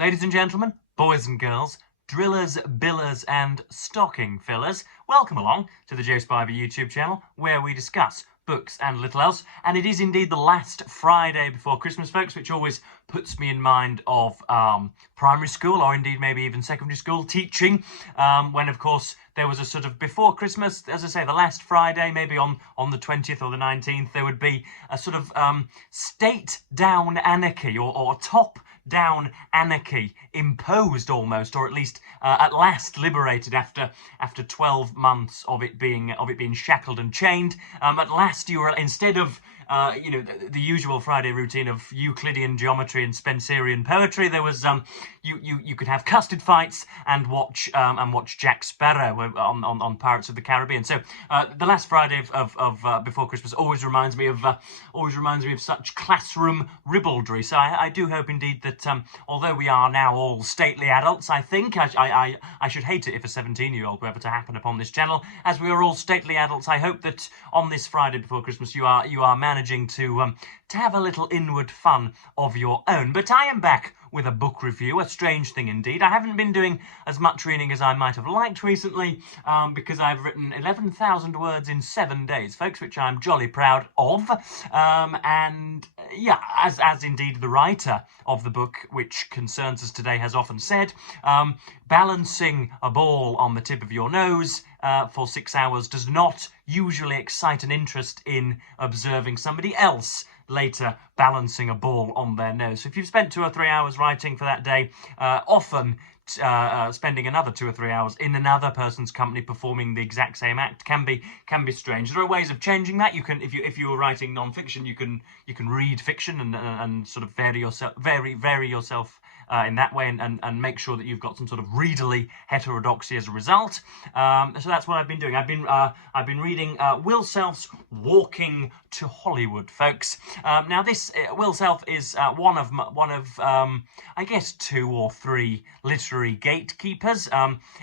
Ladies and gentlemen, boys and girls, drillers, billers and stocking fillers, welcome along to the Joe Spiver YouTube channel where we discuss books and little else. And it is indeed the last Friday before Christmas, folks, which always puts me in mind of primary school, or indeed maybe even secondary school teaching, when of course there was a sort of before Christmas, as I say, the last Friday, maybe on the 20th or the 19th, there would be a sort of state down anarchy or top down anarchy imposed almost, or at least at last liberated after 12 months of it being shackled and chained. At last you were, instead of the usual Friday routine of Euclidean geometry and Spencerian poetry, there was you could have custard fights and watch Jack Sparrow on Pirates of the Caribbean. So the last Friday of before Christmas always reminds me of such classroom ribaldry. So I do hope indeed that although we are now all stately adults, I think I should hate it if a 17-year-old were ever to happen upon this channel. As we are all stately adults, I hope that on this Friday before Christmas you are managing to have a little inward fun of your own. But I am back with a book review, a strange thing indeed. I haven't been doing as much reading as I might have liked recently, because I've written 11,000 words in 7 days, folks, which I'm jolly proud of. And yeah, as indeed the writer of the book which concerns us today has often said, balancing a ball on the tip of your nose for 6 hours does not usually excite an interest in observing somebody else later balancing a ball on their nose. So if you've spent 2 or 3 hours writing for that day, often spending another 2 or 3 hours in another person's company performing the exact same act can be strange. There are ways of changing that. You can, if you are writing non-fiction, you can read fiction and sort of vary yourself in that way, and make sure that you've got some sort of readerly heterodoxy as a result. So that's what I've been doing. I've been reading Will Self's Walking to Hollywood, folks. Now this Will Self is one of I guess 2 or 3 literary gatekeepers.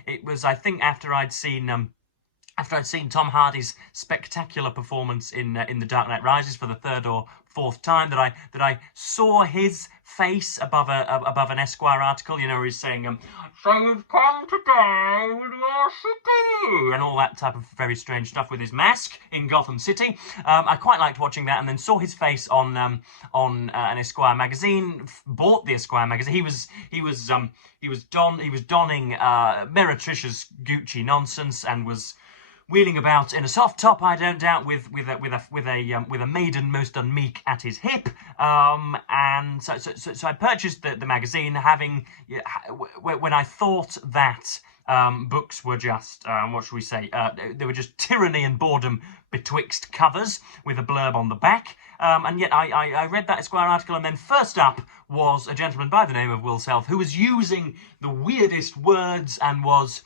It was, I think, after I'd seen Tom Hardy's spectacular performance in The Dark Knight Rises for the 3rd or 4th time that I saw his face above an Esquire article, where he's saying, "So you've come today with your city," and all that type of very strange stuff with his mask in Gotham City. I quite liked watching that, and then saw his face on an Esquire magazine. Bought the Esquire magazine. He was donning meretricious Gucci nonsense and was wheeling about in a soft top, I don't doubt, with a maiden most unmeek at his hip, and so I purchased the magazine, when I thought that books were just what should we say? They were just tyranny and boredom betwixt covers with a blurb on the back. And yet I read that Esquire article, and then first up was a gentleman by the name of Will Self, who was using the weirdest words and was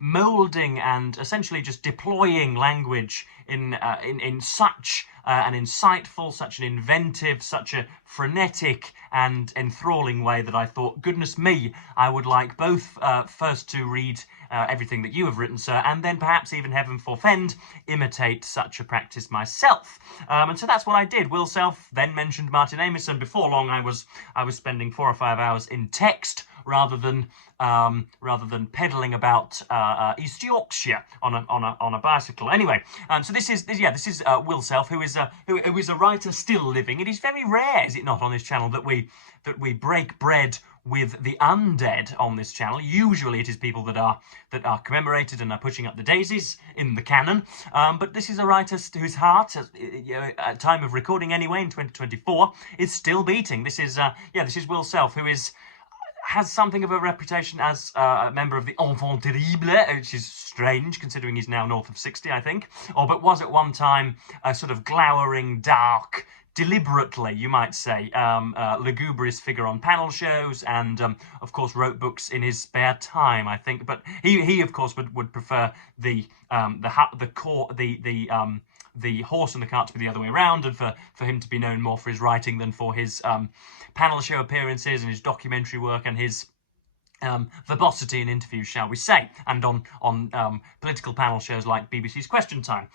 moulding and essentially just deploying language in such an insightful, such an inventive, such a frenetic and enthralling way that I thought, goodness me, I would like both first to read everything that you have written, sir, and then perhaps even, heaven forfend, imitate such a practice myself. And so that's what I did. Will Self then mentioned Martin Amis, and before long I was spending 4 or 5 hours in text rather than pedaling about East Yorkshire on a bicycle. Anyway, so this is Will Self, who is a writer still living. It is very rare, is it not, on this channel that we break bread with the undead on this channel. Usually it is people that are commemorated and are pushing up the daisies in the canon. But this is a writer whose heart, at time of recording anyway, in 2024, is still beating. This is Will Self, who has something of a reputation as a member of the enfant terrible, which is strange considering he's now north of 60, I think, but was at one time a sort of glowering, dark, deliberately, you might say, lugubrious figure on panel shows, and of course wrote books in his spare time, I think. But he of course would prefer the horse and the cart to be the other way around, and for him to be known more for his writing than for his panel show appearances and his documentary work and his verbosity in interviews, shall we say, and on political panel shows like BBC's Question Time.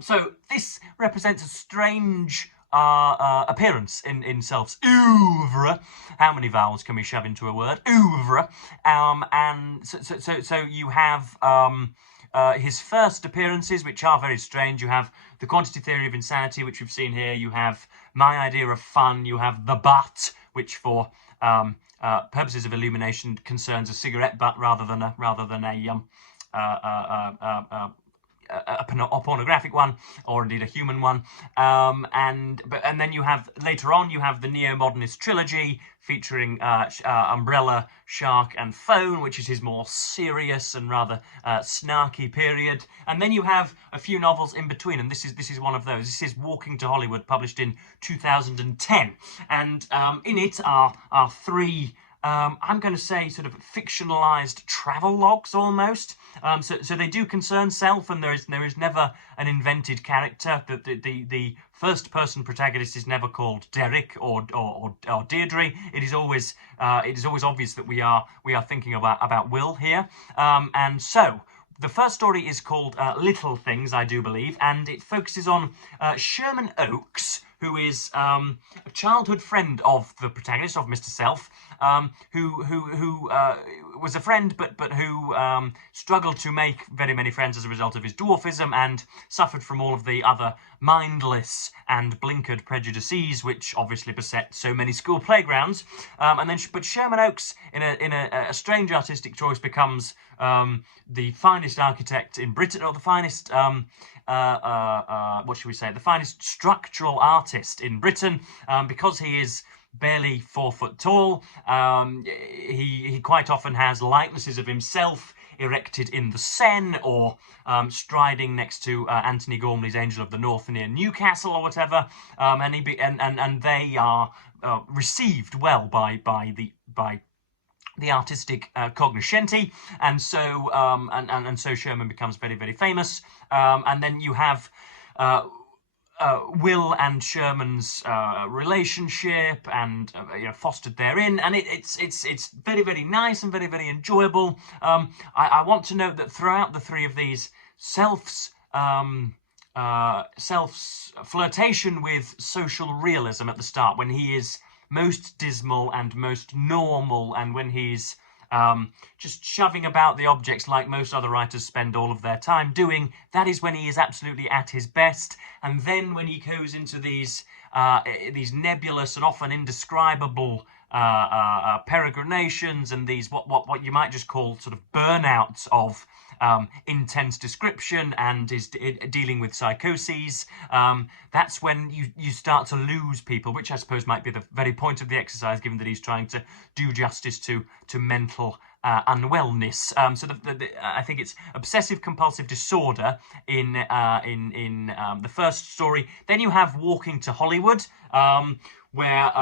So this represents a strange appearance in Self's oeuvre. How many vowels can we shove into a word? Oeuvre. And so you have his first appearances, which are very strange. You have the quantity theory of insanity, which we've seen here. You have my idea of fun. You have the butt, which for purposes of illumination concerns a cigarette butt rather than a pornographic one, or indeed a human one. And then you have later on you have the neo-modernist trilogy featuring Umbrella, Shark, and Phone, which is his more serious and rather snarky period. And then you have a few novels in between, and this is one of those. This is Walking to Hollywood, published in 2010, and in it are three. I'm going to say sort of fictionalized travel logs almost. So they do concern Self, and there is never an invented character. The first person protagonist is never called Derek or Deirdre. It is always obvious that we are thinking about Will here. And so the first story is called Little Things, I do believe, and it focuses on Sherman Oaks, who is a childhood friend of the protagonist, of Mr. Self, who was a friend, but who struggled to make very many friends as a result of his dwarfism, and suffered from all of the other mindless and blinkered prejudices which obviously beset so many school playgrounds. But Sherman Oaks, in a strange artistic choice, becomes the finest architect in Britain, or the finest what should we say, the finest structural artist in Britain, because he is barely 4 foot tall. He quite often has likenesses of himself erected in the Seine, or striding next to Anthony Gormley's Angel of the North near Newcastle or whatever, and they are received well by the artistic cognoscenti, and so so Sherman becomes very, very famous. And then you have Will and Sherman's relationship, and fostered therein, and it's very, very nice and very, very enjoyable. I want to note that throughout the three of these, Self's flirtation with social realism at the start, when he is most dismal and most normal, and when he's just shoving about the objects like most other writers spend all of their time doing, that is when he is absolutely at his best. And then when he goes into these nebulous and often indescribable peregrinations, and these what you might just call sort of burnouts of intense description, and is dealing with psychoses, that's when you start to lose people, which I suppose might be the very point of the exercise, given that he's trying to do justice to mental unwellness. So I think it's obsessive compulsive disorder in the first story. Then you have Walking to Hollywood, where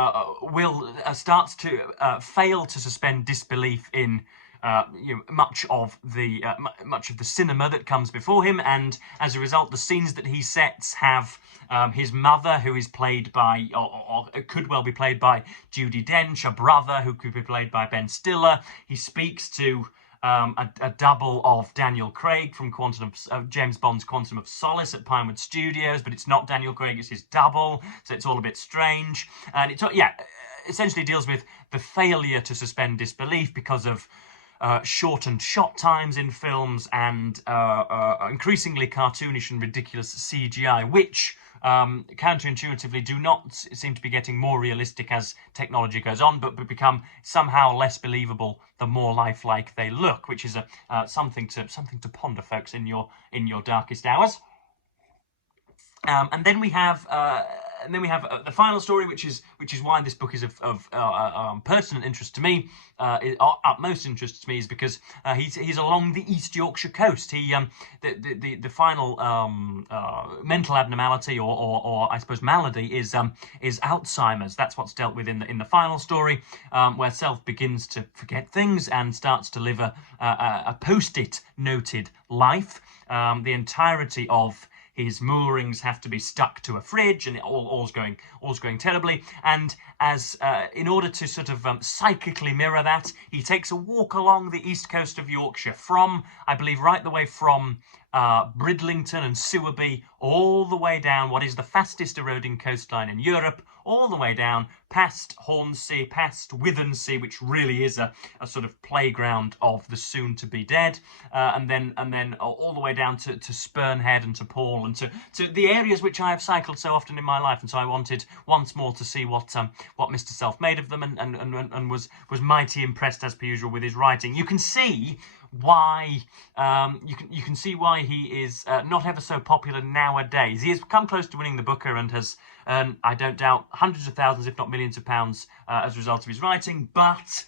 Will starts to fail to suspend disbelief in much of the cinema that comes before him, and as a result, the scenes that he sets have his mother, who is played by, or could well be played by, Judi Dench, a brother who could be played by Ben Stiller. He speaks to a double of Daniel Craig from James Bond's Quantum of Solace at Pinewood Studios, but it's not Daniel Craig, it's his double, so it's all a bit strange. And it essentially deals with the failure to suspend disbelief because of shortened shot times in films, and increasingly cartoonish and ridiculous CGI, which counterintuitively do not seem to be getting more realistic as technology goes on, but become somehow less believable the more lifelike they look, which is something to ponder, folks, in your darkest hours. And then we have the final story, which is why this book is of pertinent interest to me, utmost interest to me, is because he's along the East Yorkshire coast. The final mental abnormality, or I suppose malady, is Alzheimer's. That's what's dealt with in the final story, where Self begins to forget things and starts to live a post-it noted life. The entirety of his moorings have to be stuck to a fridge, and all's going terribly. And as in order to sort of psychically mirror that, he takes a walk along the east coast of Yorkshire from, I believe, right the way from Bridlington and Sewerby all the way down what is the fastest eroding coastline in Europe, all the way down past Hornsea, past Withensea, which really is a sort of playground of the soon-to-be dead, and then all the way down to Spurnhead and to Paul and to the areas which I have cycled so often in my life. And so I wanted once more to see what Mr. Self made of them, and was mighty impressed as per usual with his writing. You can see why you can see why he is not ever so popular nowadays. He has come close to winning the Booker and has earned, I don't doubt, hundreds of thousands, if not millions of pounds as a result of his writing. But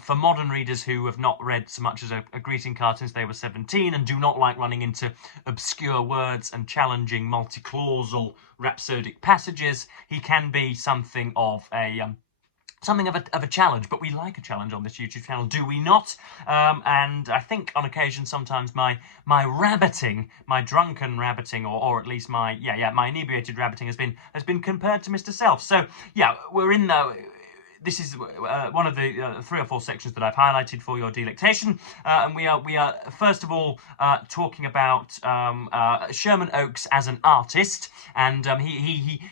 for modern readers who have not read so much as a greeting card since they were 17 and do not like running into obscure words and challenging multi-clausal rhapsodic passages, he can be something of a challenge. But we like a challenge on this YouTube channel, do we not? And I think on occasion sometimes my rabbiting, my drunken rabbiting, or at least my inebriated rabbiting has been compared to Mr. Self. So yeah, we're in the. This is one of the 3 or 4 sections that I've highlighted for your delectation, and we are first of all talking about Sherman Oaks as an artist, and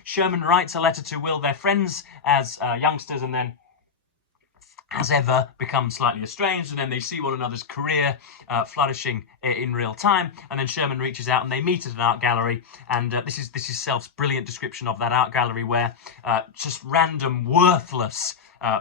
Sherman writes a letter to Will, their friends as youngsters, and then, as ever, become slightly estranged, and then they see one another's career flourishing in real time, and then Sherman reaches out and they meet at an art gallery, and this is Self's brilliant description of that art gallery, where just random worthless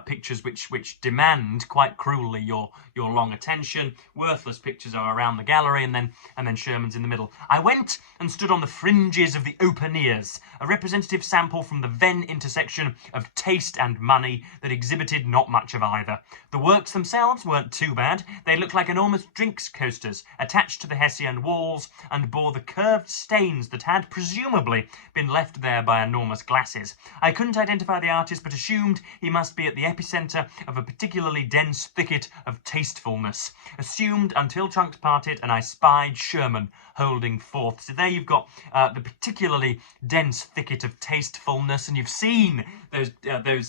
pictures which demand quite cruelly your long attention. Worthless pictures are around the gallery, and then Sherman's in the middle. I went and stood on the fringes of the open ears, a representative sample from the Venn intersection of taste and money that exhibited not much of either. The works themselves weren't too bad. They looked like enormous drinks coasters attached to the Hessian walls and bore the curved stains that had presumably been left there by enormous glasses. I couldn't identify the artist, but assumed he must be at the epicenter of a particularly dense thicket of tastefulness. Assumed until trunks parted and I spied Sherman holding forth. So there you've got the particularly dense thicket of tastefulness, and you've seen those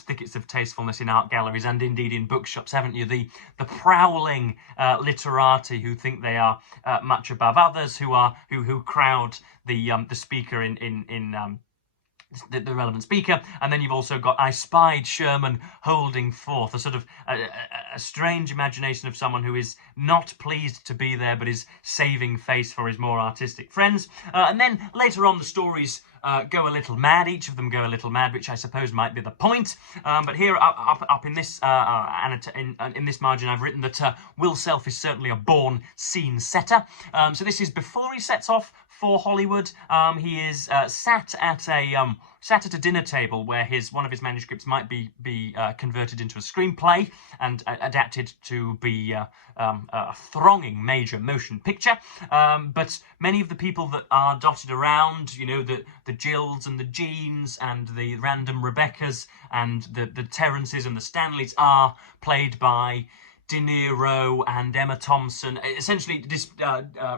thickets of tastefulness in art galleries and indeed in bookshops, haven't you? The prowling literati who think they are much above others, who crowd the speaker in the relevant speaker, and then you've also got I spied Sherman holding forth, a sort of a strange imagination of someone who is not pleased to be there but is saving face for his more artistic friends. And then later on the stories go a little mad. Each of them go a little mad, which I suppose might be the point. But here up in this in this margin, I've written that Will Self is certainly a born scene setter. So this is before he sets off for Hollywood. He is sat at a dinner table where one of his manuscripts might be converted into a screenplay and adapted to be a thronging major motion picture. But many of the people that are dotted around, you know, the Jills and the Jeans and the random Rebeccas and the Terrences and the Stanleys, are played by De Niro and Emma Thompson, essentially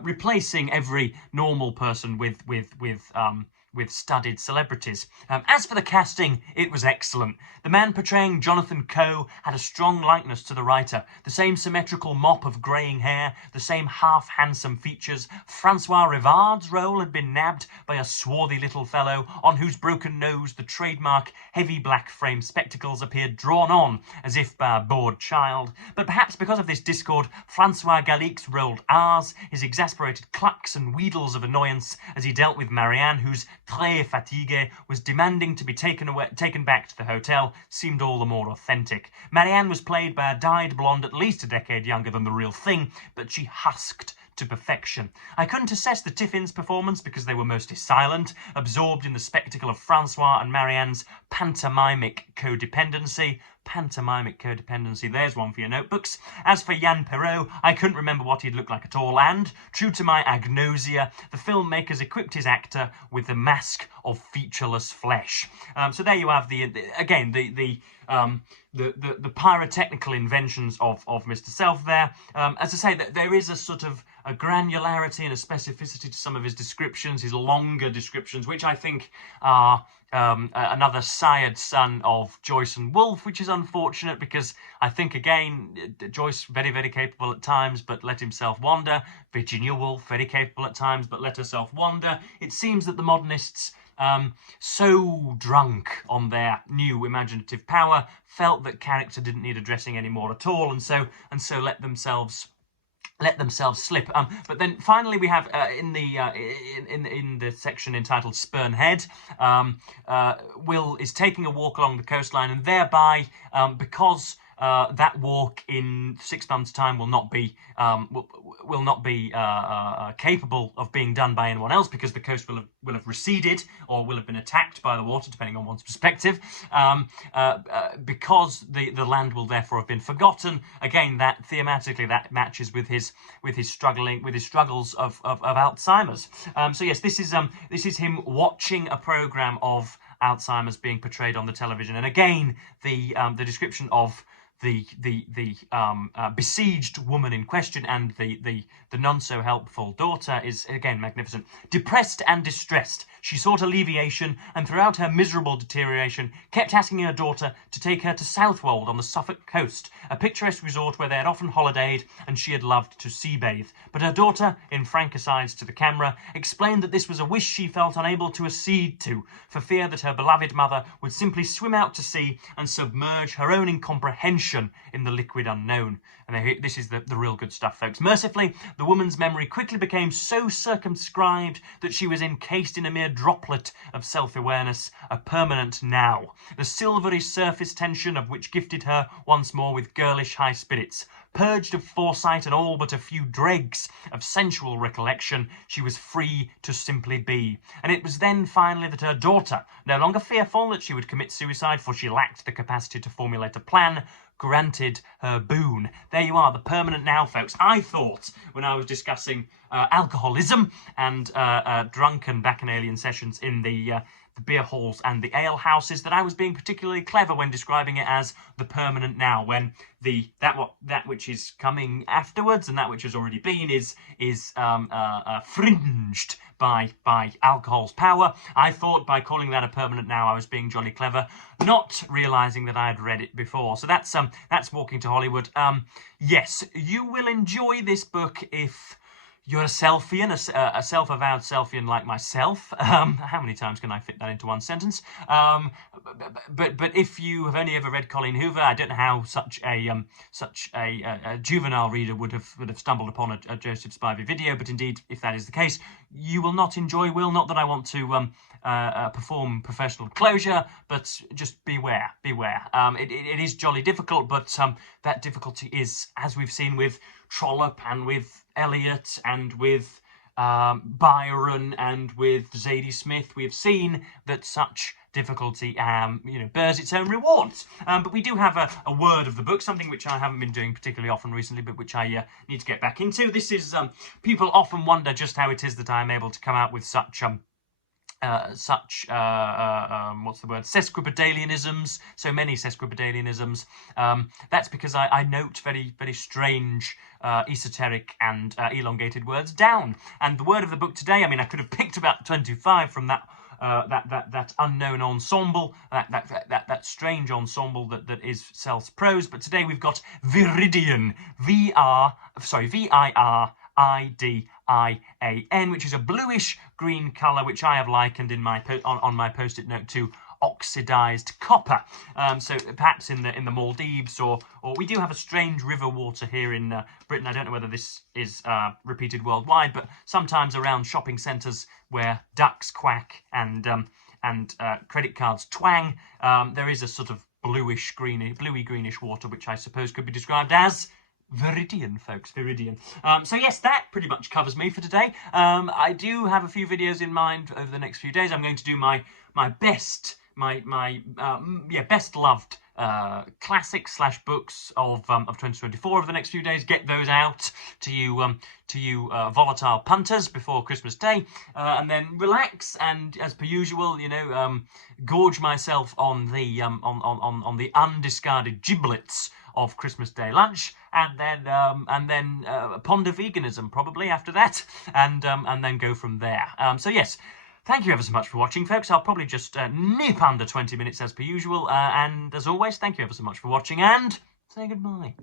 replacing every normal person with studied celebrities. As for the casting, it was excellent. The man portraying Jonathan Coe had a strong likeness to the writer. The same symmetrical mop of greying hair, the same half-handsome features. Francois Rivard's role had been nabbed by a swarthy little fellow on whose broken nose the trademark heavy black frame spectacles appeared drawn on, as if by a bored child. But perhaps because of this discord, Francois Galix rolled R's, his exasperated clucks and wheedles of annoyance as he dealt with Marianne, whose très fatiguée was demanding to be taken back to the hotel, seemed all the more authentic. Marianne was played by a dyed blonde at least a decade younger than the real thing, but she husked to perfection. I couldn't assess the Tiffins' performance because they were mostly silent, absorbed in the spectacle of Francois and Marianne's pantomimic codependency. Pantomimic codependency, there's one for your notebooks. As for Yann Perrault, I couldn't remember what he'd looked like at all, and, true to my agnosia, the filmmakers equipped his actor with the mask of featureless flesh. So there you have the pyrotechnical inventions of Mr. Self there. As I say, there is a sort of a granularity and a specificity to some of his descriptions, his longer descriptions, which I think are another sired son of Joyce and Wolfe, which is unfortunate because I think, again, Joyce very, very capable at times, but let himself wander. Virginia Woolf, very capable at times, but let herself wander. It seems that the modernists, so drunk on their new imaginative power, felt that character didn't need addressing anymore at all, and so let themselves slip. But then finally we have in the section entitled Spurn Head, Will is taking a walk along the coastline, and thereby, because that walk in 6 months' time will not be capable of being done by anyone else, because the coast will have receded or will have been attacked by the water, depending on one's perspective. Because the land will therefore have been forgotten. Again, that thematically that matches with his struggles of Alzheimer's. So yes, this is him watching a program of Alzheimer's being portrayed on the television, and again the description of the besieged woman in question and the none so helpful daughter is again magnificent. Depressed and distressed, she sought alleviation, and throughout her miserable deterioration kept asking her daughter to take her to Southwold on the Suffolk coast, a picturesque resort where they had often holidayed and she had loved to sea bathe. But her daughter, in frank asides to the camera, explained that this was a wish she felt unable to accede to, for fear that her beloved mother would simply swim out to sea and submerge her own incomprehension in the liquid unknown. And this is the real good stuff, folks. Mercifully, the woman's memory quickly became so circumscribed that she was encased in a mere droplet of self-awareness, a permanent now, the silvery surface tension of which gifted her once more with girlish high spirits. Purged of foresight and all but a few dregs of sensual recollection, she was free to simply be. And it was then finally that her daughter, no longer fearful that she would commit suicide, for she lacked the capacity to formulate a plan, granted her boon. There you are, the permanent now, folks. I thought, when I was discussing alcoholism and drunken bacchanalian sessions in the beer halls and the ale houses, that I was being particularly clever when describing it as the permanent now, when that which is coming afterwards and that which has already been is fringed by alcohol's power. I thought by calling that a permanent now I was being jolly clever, not realising that I had read it before. So that's Walking to Hollywood. Yes, you will enjoy this book if you're a Selfian, a self-avowed Selfian like myself. How many times can I fit that into one sentence? But if you have only ever read Colleen Hoover, I don't know how such a juvenile reader would have stumbled upon a Joseph Spivey video. But indeed, if that is the case, you will not enjoy Will. Not that I want to perform professional closure, but just beware. It is jolly difficult, but that difficulty is, as we've seen with Trollope and with Eliot and with Byron and with Zadie Smith, we have seen that such difficulty bears its own rewards. But we do have a word of the book, something which I haven't been doing particularly often recently, but which I need to get back into. This is, people often wonder just how it is that I'm able to come out with such sesquipedalianisms, so many sesquipedalianisms. That's because I note very, very strange, esoteric and elongated words down. And the word of the book today, I mean, I could have picked about 25 from that unknown ensemble, that strange ensemble that is Self's prose. But today we've got viridian, VIRIDIAN, which is a bluish green colour, which I have likened in my on my post-it note to oxidized copper. So perhaps in the Maldives, or we do have a strange river water here in Britain. I don't know whether this is repeated worldwide, but sometimes around shopping centres where ducks quack and credit cards twang, there is a sort of bluey greenish water, which I suppose could be described as viridian, folks, viridian. So yes, that pretty much covers me for today. I do have a few videos in mind over the next few days. I'm going to do my best, best loved classics / books of 2024 over the next few days. Get those out to you volatile punters before Christmas Day, and then relax and, as per usual, gorge myself on the undiscarded giblets of Christmas Day lunch, and then ponder veganism probably after that, and then go from there. So yes, Thank you ever so much for watching, folks. I'll probably just nip under 20 minutes as per usual. And as always, thank you ever so much for watching, and say goodbye.